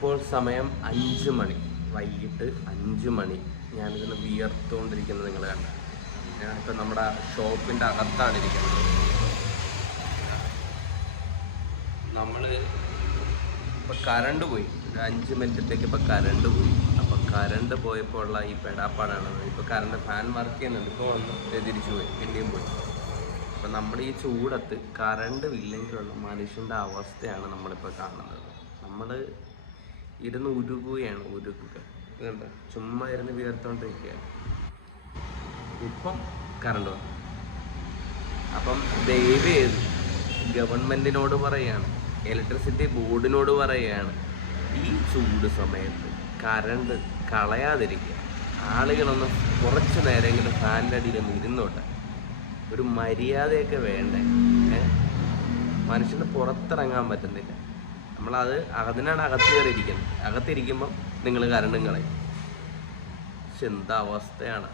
ഇപ്പോൾ സമയം അഞ്ച് മണി. വൈകിട്ട് അഞ്ച് മണി. ഞാനിതിന് വിയർത്തുകൊണ്ടിരിക്കുന്നത് നിങ്ങൾ കണ്ട. ഞാനിപ്പോൾ നമ്മുടെ ഷോപ്പിന്റെ അകത്താണ് ഇരിക്കുന്നത്. നമ്മൾ ഇപ്പോൾ കറണ്ട് പോയി. ഒരു അഞ്ച് മിനിറ്റത്തേക്ക് ഇപ്പോൾ കറണ്ട് പോയി. അപ്പോൾ കറണ്ട് പോയപ്പോൾ ഉള്ള ഈ പെടാപ്പാടാണ്. ഇപ്പോൾ കറണ്ട് ഫാൻ വർക്ക് ചെയ്യുന്നുണ്ട്. ഇപ്പോൾ വന്ന് തിരിച്ചു പോയി. പിന്നെയും പോയി. അപ്പം നമ്മുടെ ഈ ചൂടത്ത് കറണ്ട് ഇല്ലെങ്കിലുള്ള മനുഷ്യന്റെ അവസ്ഥയാണ് നമ്മളിപ്പോൾ കാണുന്നത്. നമ്മൾ ഇരുന്ന് ഉരുകുകയാണ് ഉരുകുക. ഇതുണ്ട് ചുമ്മാ ഇരുന്ന് വിയർത്തോണ്ടിരിക്കുക ഇപ്പം കറണ്ട് വന്നു. അപ്പം ദയവ് ഗവൺമെന്റിനോട് പറയുകയാണ് ഇലക്ട്രിസിറ്റി ബോർഡിനോട് പറയുകയാണ് ഈ ചൂട് സമയത്ത് കറണ്ട് കളയാതിരിക്കുക. ആളുകളൊന്ന് കുറച്ച് നേരമെങ്കിലും ഫാനിന്റെ അടിയിലൊന്ന് ഇരുന്നോട്ടെ. ഒരു മര്യാദയൊക്കെ വേണ്ടേ? മനുഷ്യന് പുറത്തിറങ്ങാൻ പറ്റുന്നില്ല. നമ്മളത് അതിനാണ് അകത്ത് കയറിയിരിക്കുന്നത്. അകത്തിരിക്കുമ്പം നിങ്ങൾ കരണ്ടും കളയും. പക്ഷെ എന്താ അവസ്ഥയാണ്?